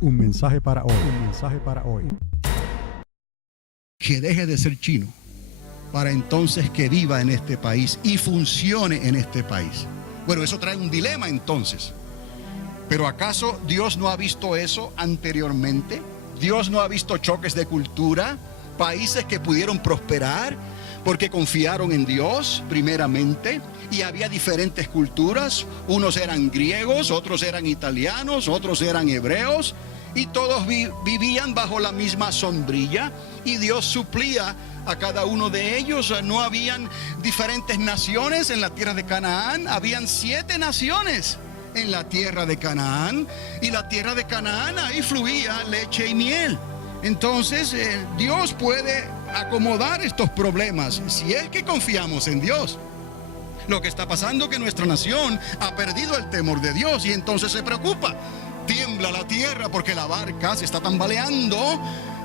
Un mensaje para hoy. Un mensaje para hoy. Que deje de ser chino para entonces que viva en este país y funcione en este país. Bueno, eso trae un dilema entonces. Pero ¿acaso Dios no ha visto eso anteriormente? ¿Dios no ha visto choques de cultura? Países que pudieron prosperar porque confiaron en Dios primeramente, y había diferentes culturas. Unos eran griegos, otros eran italianos, otros eran hebreos, y todos vivían bajo la misma sombrilla, y Dios suplía a cada uno de ellos. No habían diferentes naciones en la tierra de Canaán, habían 7 naciones en la tierra de Canaán, y la tierra de Canaán, ahí fluía leche y miel. Entonces Dios puede acomodar estos problemas si es que confiamos en Dios. Lo que está pasando es que nuestra nación ha perdido el temor de Dios, y entonces se preocupa. Tiembla la tierra porque la barca se está tambaleando.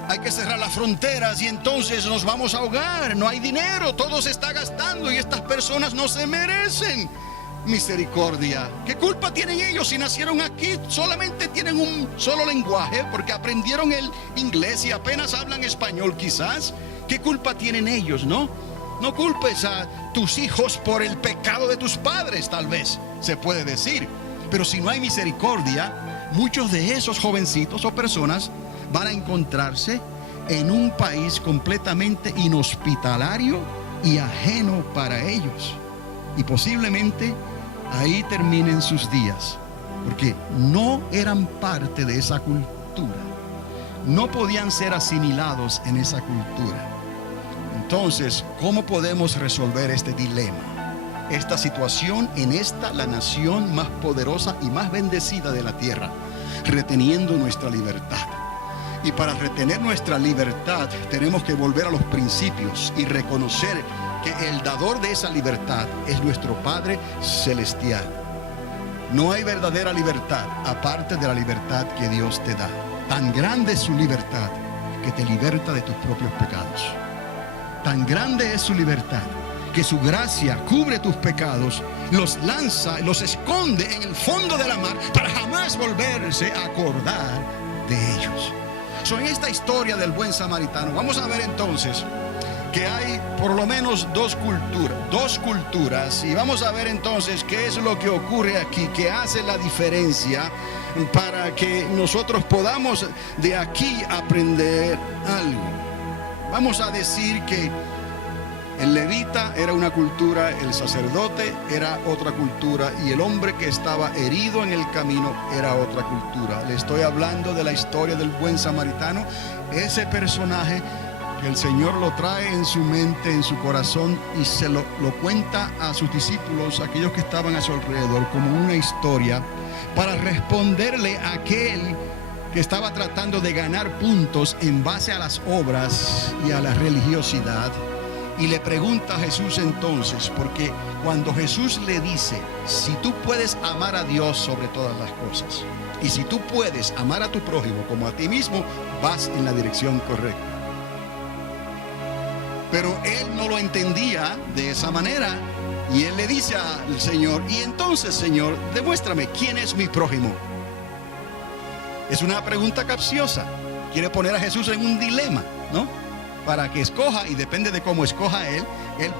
Hay que cerrar las fronteras y entonces nos vamos a ahogar. No hay dinero, todo se está gastando, y estas personas no se merecen misericordia. ¿Qué culpa tienen ellos si nacieron aquí? Solamente tienen un solo lenguaje porque aprendieron el inglés y apenas hablan español quizás. ¿Qué culpa tienen ellos, no? No culpes a tus hijos por el pecado de tus padres, tal vez se puede decir. Pero si no hay misericordia, muchos de esos jovencitos o personas van a encontrarse en un país completamente inhospitalario y ajeno para ellos. Y posiblemente ahí terminen sus días, porque no eran parte de esa cultura. No podían ser asimilados en esa cultura. Entonces, ¿cómo podemos resolver este dilema? Esta situación en la nación más poderosa y más bendecida de la tierra, reteniendo nuestra libertad. Y para retener nuestra libertad tenemos que volver a los principios y reconocer que el dador de esa libertad es nuestro Padre Celestial. No hay verdadera libertad aparte de la libertad que Dios te da. Tan grande es su libertad que te liberta de tus propios pecados. Tan grande es su libertad que su gracia cubre tus pecados, los lanza, los esconde en el fondo de la mar para jamás volverse a acordar de ellos. En esta historia del buen samaritano vamos a ver entonces que hay por lo menos dos culturas, y vamos a ver entonces qué es lo que ocurre aquí, que hace la diferencia para que nosotros podamos de aquí aprender algo. Vamos a decir que el levita era una cultura, el sacerdote era otra cultura, y el hombre que estaba herido en el camino era otra cultura. Le estoy hablando de la historia del buen samaritano, ese personaje que el Señor lo trae en su mente, en su corazón, y se lo cuenta a sus discípulos, aquellos que estaban a su alrededor, como una historia para responderle a aquel que estaba tratando de ganar puntos en base a las obras y a la religiosidad. Y le pregunta a Jesús entonces, porque cuando Jesús le dice, si tú puedes amar a Dios sobre todas las cosas, y si tú puedes amar a tu prójimo como a ti mismo, vas en la dirección correcta. Pero él no lo entendía de esa manera, y él le dice al Señor, y entonces, Señor, demuéstrame quién es mi prójimo. Es una pregunta capciosa. Quiere poner a Jesús en un dilema, ¿no? Para que escoja, y depende de cómo escoja él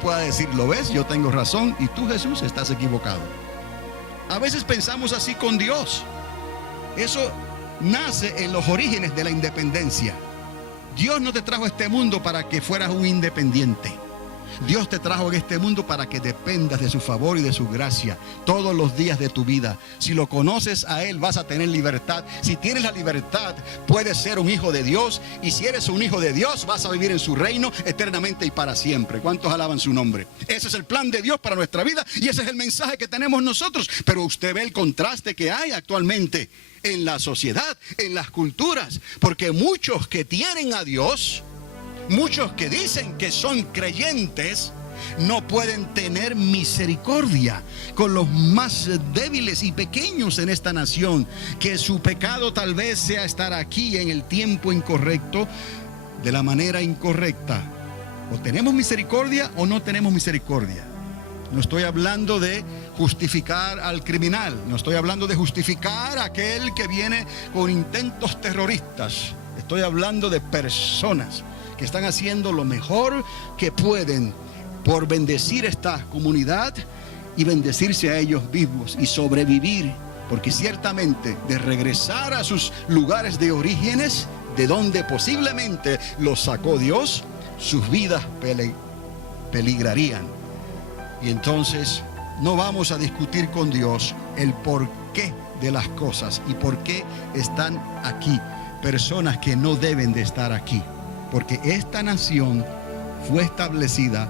pueda decir, lo ves, yo tengo razón, y tú, Jesús, estás equivocado. A veces pensamos así con Dios. Eso nace en los orígenes de la independencia. Dios no te trajo a este mundo para que fueras un independiente. Dios te trajo en este mundo para que dependas de su favor y de su gracia todos los días de tu vida. Si lo conoces a Él, vas a tener libertad. Si tienes la libertad, puedes ser un hijo de Dios. Y si eres un hijo de Dios, vas a vivir en su reino eternamente y para siempre. ¿Cuántos alaban su nombre? Ese es el plan de Dios para nuestra vida, y ese es el mensaje que tenemos nosotros. Pero usted ve el contraste que hay actualmente en la sociedad, en las culturas, porque muchos que tienen a Dios, muchos que dicen que son creyentes, no pueden tener misericordia con los más débiles y pequeños en esta nación, que su pecado tal vez sea estar aquí en el tiempo incorrecto, de la manera incorrecta. O tenemos misericordia o no tenemos misericordia. No estoy hablando de justificar al criminal. No estoy hablando de justificar a aquel que viene con intentos terroristas. Estoy hablando de personas que están haciendo lo mejor que pueden por bendecir esta comunidad y bendecirse a ellos mismos y sobrevivir. Porque ciertamente de regresar a sus lugares de orígenes, de donde posiblemente los sacó Dios, sus vidas peligrarían. Y entonces no vamos a discutir con Dios el porqué de las cosas y por qué están aquí personas que no deben de estar aquí. Porque esta nación fue establecida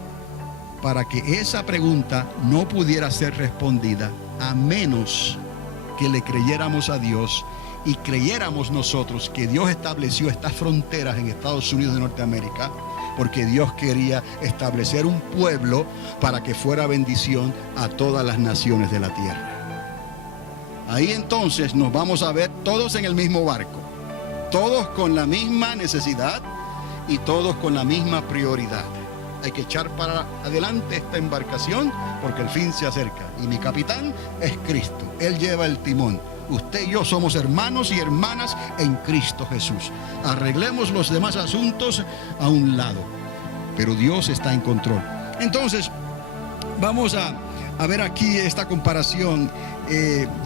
para que esa pregunta no pudiera ser respondida a menos que le creyéramos a Dios y creyéramos nosotros que Dios estableció estas fronteras en Estados Unidos de Norteamérica porque Dios quería establecer un pueblo para que fuera bendición a todas las naciones de la tierra. Ahí entonces nos vamos a ver todos en el mismo barco, todos con la misma necesidad y todos con la misma prioridad. Hay que echar para adelante esta embarcación porque el fin se acerca. Y mi capitán es Cristo. Él lleva el timón. Usted y yo somos hermanos y hermanas en Cristo Jesús. Arreglemos los demás asuntos a un lado. Pero Dios está en control. Entonces, vamos a ver aquí esta comparación.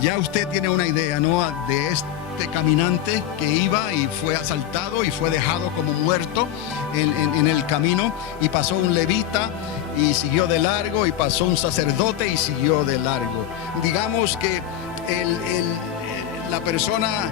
Ya usted tiene una idea, ¿no?, de este caminante que iba y fue asaltado y fue dejado como muerto en el camino, y pasó un levita y siguió de largo, y pasó un sacerdote y siguió de largo. Digamos que la persona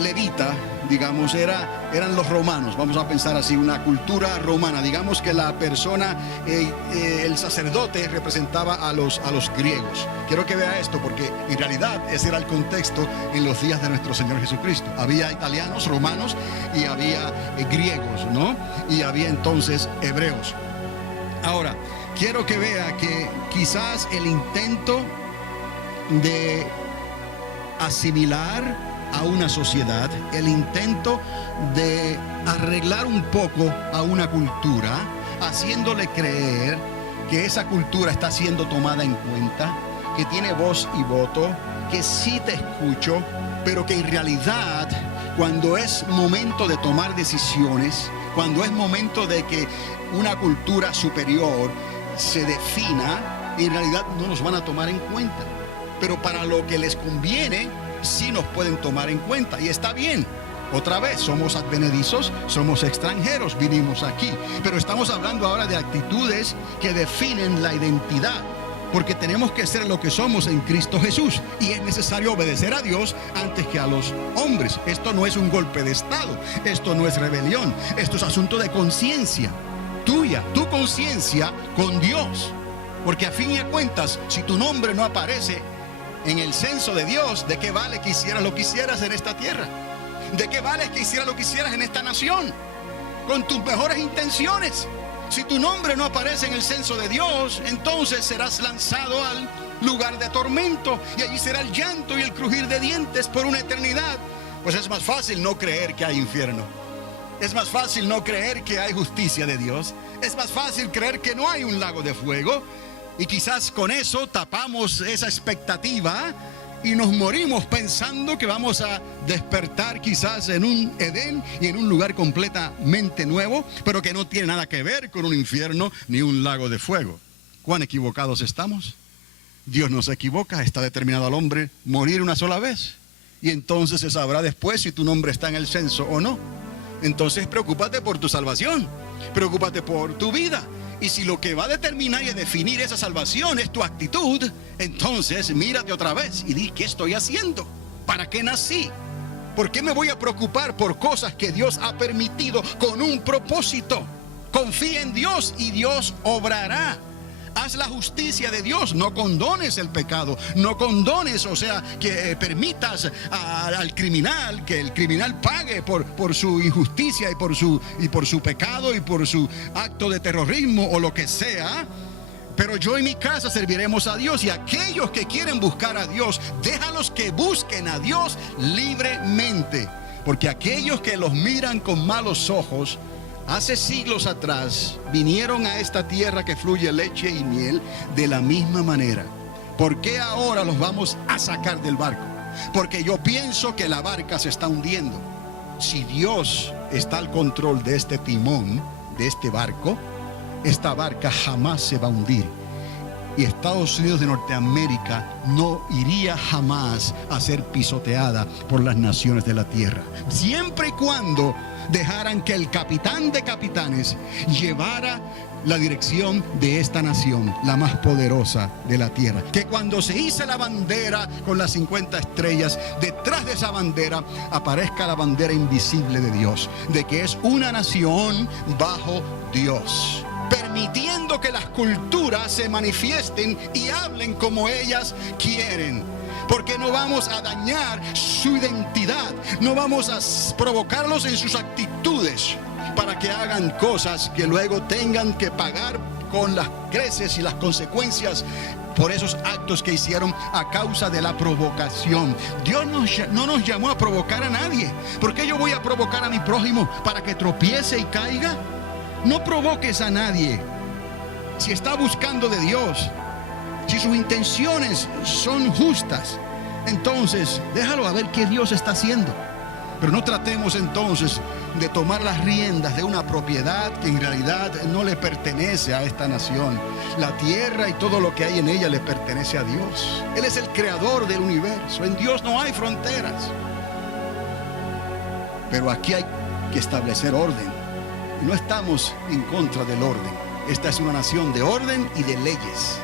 levita, digamos, eran los romanos, vamos a pensar así, una cultura romana. Digamos que la persona, el sacerdote representaba a los griegos. Quiero que vea esto porque en realidad ese era el contexto en los días de nuestro Señor Jesucristo. Había italianos, romanos, y había griegos, ¿no? Y había entonces hebreos. Ahora, quiero que vea que quizás el intento de asimilar a una sociedad, el intento de arreglar un poco a una cultura, haciéndole creer que esa cultura está siendo tomada en cuenta, que tiene voz y voto, que sí te escucho, pero que en realidad cuando es momento de tomar decisiones, cuando es momento de que una cultura superior se defina, en realidad no nos van a tomar en cuenta. Pero para lo que les conviene, sí nos pueden tomar en cuenta, y está bien. Otra vez, somos advenedizos, somos extranjeros, vinimos aquí, pero estamos hablando ahora de actitudes que definen la identidad, porque tenemos que ser lo que somos en Cristo Jesús, y es necesario obedecer a Dios antes que a los hombres. Esto no es un golpe de estado, esto no es rebelión, esto es asunto de conciencia tuya, tu conciencia con Dios, porque a fin y a cuentas, si tu nombre no aparece en el censo de Dios, ¿de qué vale que hicieras lo que hicieras en esta tierra? ¿De qué vale que hicieras lo que hicieras en esta nación? Con tus mejores intenciones. Si tu nombre no aparece en el censo de Dios, entonces serás lanzado al lugar de tormento, y allí será el llanto y el crujir de dientes por una eternidad. Pues es más fácil no creer que hay infierno. Es más fácil no creer que hay justicia de Dios. Es más fácil creer que no hay un lago de fuego. Y quizás con eso tapamos esa expectativa y nos morimos pensando que vamos a despertar quizás en un Edén y en un lugar completamente nuevo, pero que no tiene nada que ver con un infierno ni un lago de fuego. ¿Cuán equivocados estamos? Dios no se equivoca, está determinado al hombre morir una sola vez. Y entonces se sabrá después si tu nombre está en el censo o no. Entonces preocúpate por tu salvación, preocúpate por tu vida. Y si lo que va a determinar y a definir esa salvación es tu actitud, entonces mírate otra vez y di, ¿qué estoy haciendo? ¿Para qué nací? ¿Por qué me voy a preocupar por cosas que Dios ha permitido con un propósito? Confía en Dios y Dios obrará. Haz la justicia de Dios, no condones el pecado, no condones, o sea, que permitas al criminal, que el criminal pague por su injusticia y por su pecado y por su acto de terrorismo o lo que sea. Pero yo y mi casa serviremos a Dios, y aquellos que quieren buscar a Dios, déjalos que busquen a Dios libremente, porque aquellos que los miran con malos ojos hace siglos atrás vinieron a esta tierra que fluye leche y miel de la misma manera. ¿Por qué ahora los vamos a sacar del barco? Porque yo pienso que la barca se está hundiendo. Si Dios está al control de este timón, de este barco, esta barca jamás se va a hundir. Y Estados Unidos de Norteamérica no iría jamás a ser pisoteada por las naciones de la tierra, siempre y cuando dejaran que el capitán de capitanes llevara la dirección de esta nación, la más poderosa de la tierra. Que cuando se hice la bandera con las 50 estrellas, detrás de esa bandera aparezca la bandera invisible de Dios, de que es una nación bajo Dios, permitiendo que las culturas se manifiesten y hablen como ellas quieren. Porque no vamos a dañar su identidad, no vamos a provocarlos en sus actitudes para que hagan cosas que luego tengan que pagar con las creces y las consecuencias por esos actos que hicieron a causa de la provocación. Dios no nos llamó a provocar a nadie. ¿Por qué yo voy a provocar a mi prójimo para que tropiece y caiga? No provoques a nadie. Si está buscando de Dios, si sus intenciones son justas, entonces déjalo a ver qué Dios está haciendo. Pero no tratemos entonces de tomar las riendas de una propiedad que en realidad no le pertenece a esta nación. La tierra y todo lo que hay en ella le pertenece a Dios. Él es el creador del universo. En Dios no hay fronteras. Pero aquí hay que establecer orden. Y no estamos en contra del orden. Esta es una nación de orden y de leyes.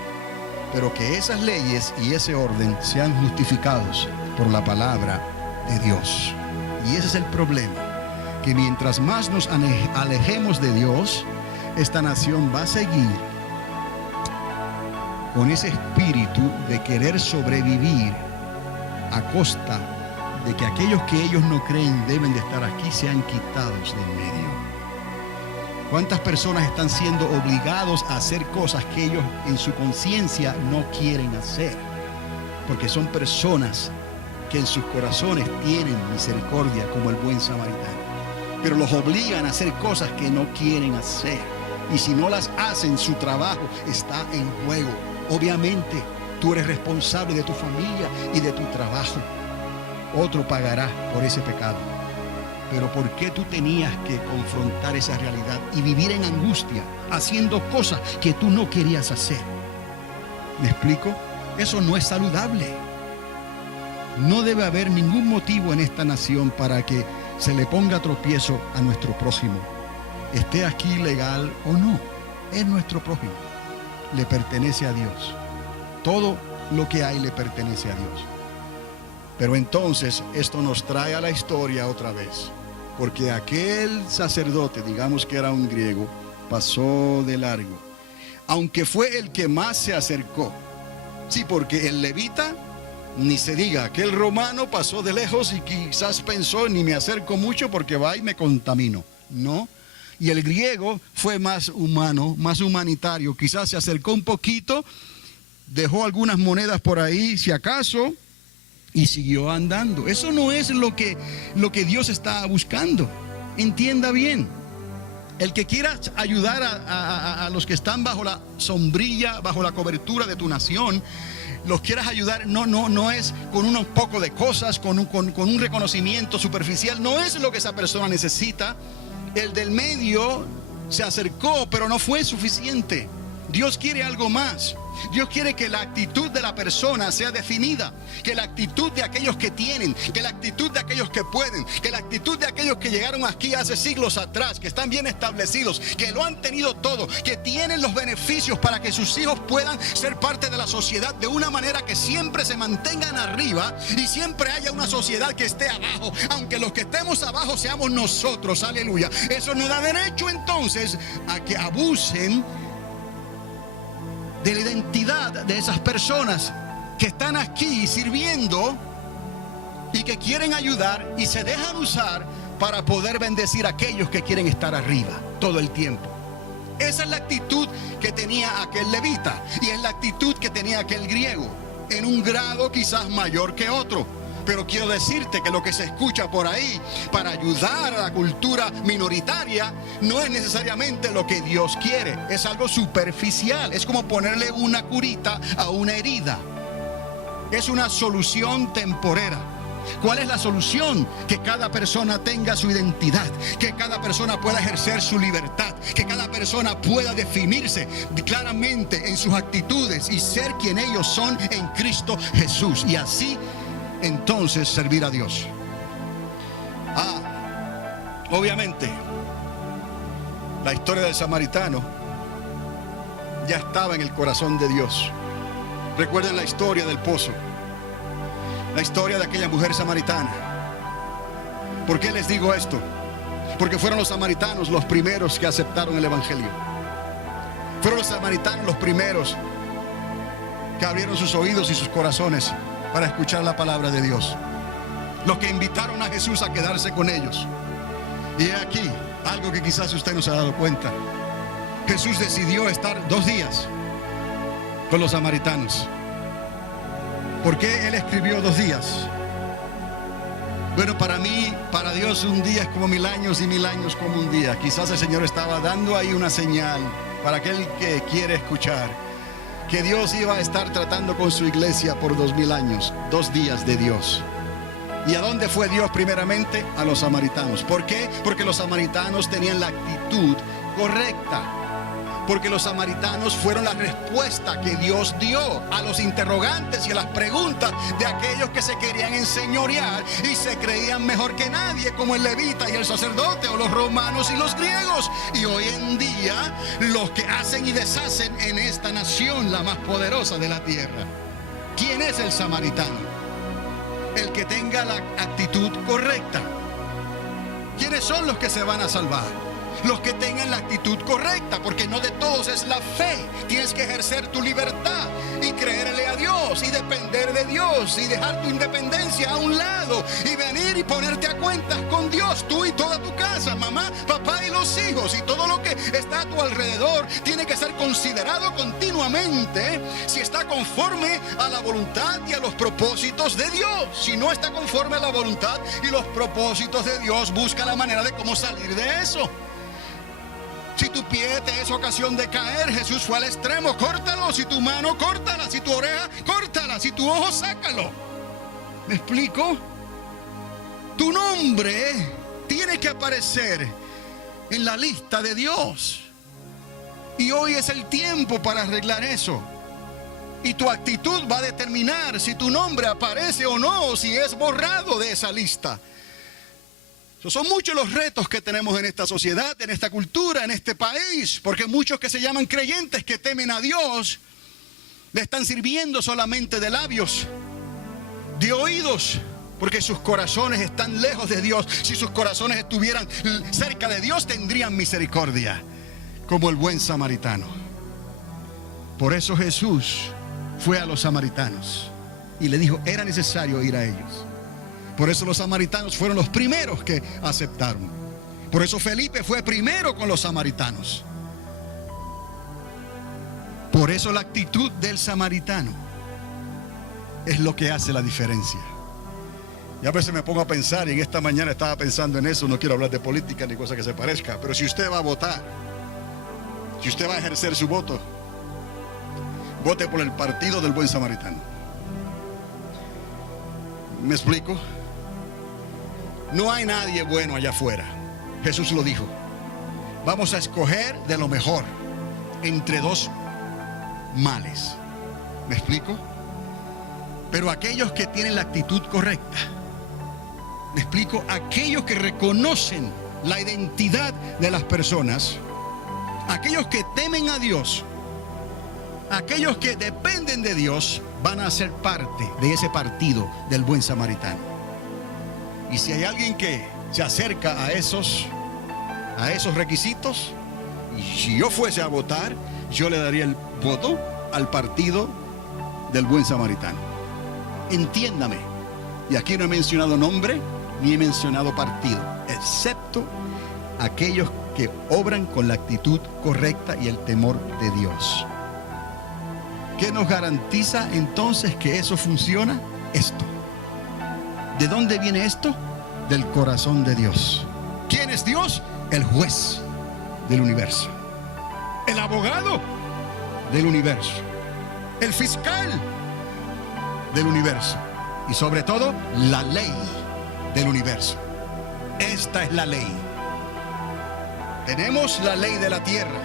Pero que esas leyes y ese orden sean justificados por la palabra de Dios. Y ese es el problema, que mientras más nos alejemos de Dios, esta nación va a seguir con ese espíritu de querer sobrevivir a costa de que aquellos que ellos no creen deben de estar aquí sean quitados del medio. ¿Cuántas personas están siendo obligados a hacer cosas que ellos en su conciencia no quieren hacer? Porque son personas que en sus corazones tienen misericordia como el buen samaritano, pero los obligan a hacer cosas que no quieren hacer, y si no las hacen, su trabajo está en juego. Obviamente tú eres responsable de tu familia y de tu trabajo. Otro pagará por ese pecado, pero ¿por qué tú tenías que confrontar esa realidad y vivir en angustia haciendo cosas que tú no querías hacer? ¿Me explico? Eso no es saludable. No debe haber ningún motivo en esta nación para que se le ponga tropiezo a nuestro prójimo. Esté aquí legal o no, es nuestro prójimo. Le pertenece a Dios. Todo lo que hay le pertenece a Dios. Pero entonces esto nos trae a la historia otra vez. Porque aquel sacerdote, digamos que era un griego, pasó de largo. Aunque fue el que más se acercó. Sí, porque el levita, ni se diga, aquel romano pasó de lejos y quizás pensó, ni me acerco mucho porque va y me contamino. No. Y el griego fue más humano, más humanitario. Quizás se acercó un poquito, dejó algunas monedas por ahí, si acaso, y siguió andando. Eso no es lo que Dios está buscando. Entienda bien. El que quiera ayudar a los que están bajo la sombrilla, bajo la cobertura de tu nación, los quieras ayudar, no es con unos poco de cosas, con un reconocimiento superficial. No es lo que esa persona necesita. El del medio se acercó, pero no fue suficiente. Dios quiere algo más. Dios quiere que la actitud de la persona sea definida, que la actitud de aquellos que tienen, que la actitud de aquellos que pueden, que la actitud de aquellos que llegaron aquí hace siglos atrás, que están bien establecidos, que lo han tenido todo, que tienen los beneficios para que sus hijos puedan ser parte de la sociedad de una manera que siempre se mantengan arriba y siempre haya una sociedad que esté abajo, aunque los que estemos abajo seamos nosotros, aleluya. Eso no da derecho entonces a que abusen de la identidad de esas personas que están aquí sirviendo y que quieren ayudar y se dejan usar para poder bendecir a aquellos que quieren estar arriba todo el tiempo. Esa es la actitud que tenía aquel levita y es la actitud que tenía aquel griego, en un grado quizás mayor que otro, Pero quiero decirte que lo que se escucha por ahí para ayudar a la cultura minoritaria no es necesariamente lo que Dios quiere. Es algo superficial. Es como ponerle una curita a una herida. Es una solución temporera. ¿Cuál es la solución? Que cada persona tenga su identidad, que cada persona pueda ejercer su libertad, que cada persona pueda definirse claramente en sus actitudes y ser quien ellos son en Cristo Jesús. Y así entonces servir a Dios. Obviamente la historia del samaritano ya estaba en el corazón de Dios. Recuerden la historia del pozo, la historia de aquella mujer samaritana. ¿Por qué les digo esto? Porque fueron los samaritanos los primeros que aceptaron el evangelio. Fueron los samaritanos los primeros que abrieron sus oídos y sus corazones para escuchar la palabra de Dios. Los que invitaron a Jesús a quedarse con ellos. Y aquí algo que quizás usted no se ha dado cuenta. Jesús decidió estar 2 días con los samaritanos. ¿Por qué Él escribió 2 días? Bueno, para mí, para Dios, un día es como 1000 años y 1000 años como un día. Quizás el Señor estaba dando ahí una señal para aquel que quiere escuchar que Dios iba a estar tratando con su iglesia por 2000 años. 2 días de Dios. ¿Y a dónde fue Dios primeramente? A los samaritanos. ¿Por qué? Porque los samaritanos tenían la actitud correcta. Porque los samaritanos fueron la respuesta que Dios dio a los interrogantes y a las preguntas de aquellos que se querían enseñorear y se creían mejor que nadie, como el levita y el sacerdote, o los romanos y los griegos. Y hoy en día los que hacen y deshacen en esta nación, la más poderosa de la tierra. ¿Quién es el samaritano? El que tenga la actitud correcta. ¿Quiénes son los que se van a salvar? Los que tengan la actitud correcta, porque no de todos es la fe. Tienes que ejercer tu libertad y creerle a Dios y depender de Dios y dejar tu independencia a un lado y venir y ponerte a cuentas con Dios, tú y toda tu casa, mamá, papá y los hijos y todo lo que está a tu alrededor. Tiene que ser considerado continuamente si está conforme a la voluntad y a los propósitos de Dios. Si no está conforme a la voluntad y los propósitos de Dios, busca la manera de cómo salir de eso. Si tu pie te es ocasión de caer, Jesús fue al extremo, córtalo. Si tu mano, córtala. Si tu oreja, córtala. Si tu ojo, sácalo. ¿Me explico? Tu nombre tiene que aparecer en la lista de Dios. Y hoy es el tiempo para arreglar eso. Y tu actitud va a determinar si tu nombre aparece o no, o si es borrado de esa lista. Son muchos los retos que tenemos en esta sociedad, en esta cultura, en este país, porque muchos que se llaman creyentes, que temen a Dios, le están sirviendo solamente de labios, de oídos, porque sus corazones están lejos de Dios. Si sus corazones estuvieran cerca de Dios, tendrían misericordia, como el buen samaritano. Por eso Jesús fue a los samaritanos y le dijo, era necesario ir a ellos. Por eso los samaritanos fueron los primeros que aceptaron. Por eso Felipe fue primero con los samaritanos. Por eso la actitud del samaritano es lo que hace la diferencia. Y a veces me pongo a pensar, y en esta mañana estaba pensando en eso. No quiero hablar de política ni cosa que se parezca, pero si usted va a votar, si usted va a ejercer su voto, vote por el partido del buen samaritano. ¿Me explico? No hay nadie bueno allá afuera. Jesús lo dijo. Vamos a escoger de lo mejor entre 2 males. ¿Me explico? Pero aquellos que tienen la actitud correcta, ¿me explico? Aquellos que reconocen la identidad de las personas, aquellos que temen a Dios, aquellos que dependen de Dios, van a ser parte de ese partido del buen samaritano. Y si hay alguien que se acerca a esos requisitos, y si yo fuese a votar, yo le daría el voto al partido del buen samaritano. Entiéndame, y aquí no he mencionado nombre ni he mencionado partido, excepto aquellos que obran con la actitud correcta y el temor de Dios. ¿Qué nos garantiza entonces que eso funciona? Esto: ¿De dónde viene esto? Del corazón de Dios. ¿Quién es Dios? El juez del universo, el abogado del universo, el fiscal del universo y sobre todo la ley del universo. Esta es la ley. Tenemos la ley de la tierra,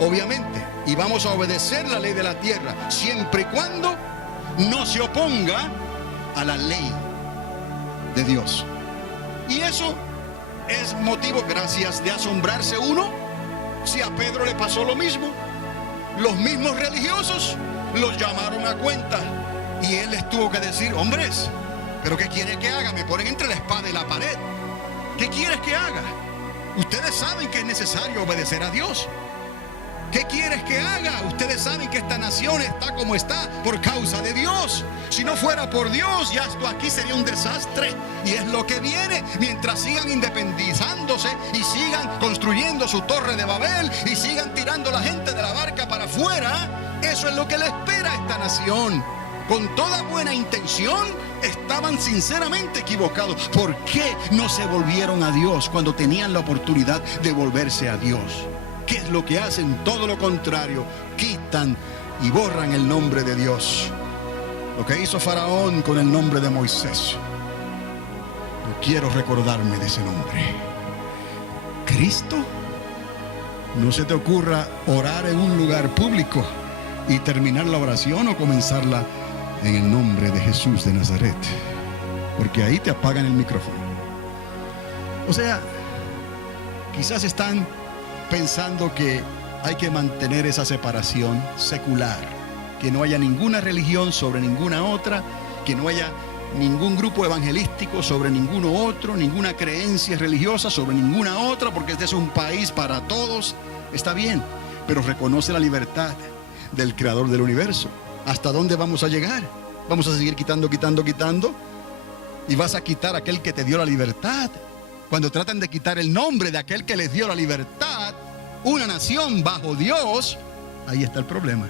obviamente, y vamos a obedecer la ley de la tierra siempre y cuando no se oponga a la ley de Dios. Y eso es motivo, gracias, de asombrarse uno si a Pedro le pasó lo mismo. Los mismos religiosos los llamaron a cuenta y él les tuvo que decir: hombres, ¿pero qué quiere que haga? Me ponen entre la espada y la pared. ¿Qué quieres que haga? Ustedes saben que es necesario obedecer a Dios. ¿Qué quieres que haga? Ustedes saben que esta nación está como está por causa de Dios. Si no fuera por Dios, ya esto aquí sería un desastre. Y es lo que viene mientras sigan independizándose y sigan construyendo su torre de Babel y sigan tirando la gente de la barca para afuera. Eso es lo que le espera a esta nación. Con toda buena intención, estaban sinceramente equivocados. ¿Por qué no se volvieron a Dios cuando tenían la oportunidad de volverse a Dios? ¿Qué es lo que hacen? Todo lo contrario, quitan y borran el nombre de Dios. Lo que hizo Faraón con el nombre de Moisés. No quiero recordarme de ese nombre. Cristo. No se te ocurra orar en un lugar público y terminar la oración o comenzarla en el nombre de Jesús de Nazaret, porque ahí te apagan el micrófono. O sea, quizás están pensando que hay que mantener esa separación secular, que no haya ninguna religión sobre ninguna otra, que no haya ningún grupo evangelístico sobre ninguno otro, ninguna creencia religiosa sobre ninguna otra, porque este es un país para todos. Está bien, pero reconoce la libertad del creador del universo. ¿Hasta dónde vamos a llegar? ¿Vamos a seguir quitando? ¿Y vas a quitar a aquel que te dio la libertad? Cuando tratan de quitar el nombre de aquel que les dio la libertad, una nación bajo Dios, ahí está el problema.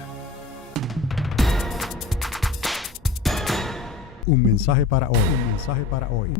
Un mensaje para hoy. Un mensaje para hoy.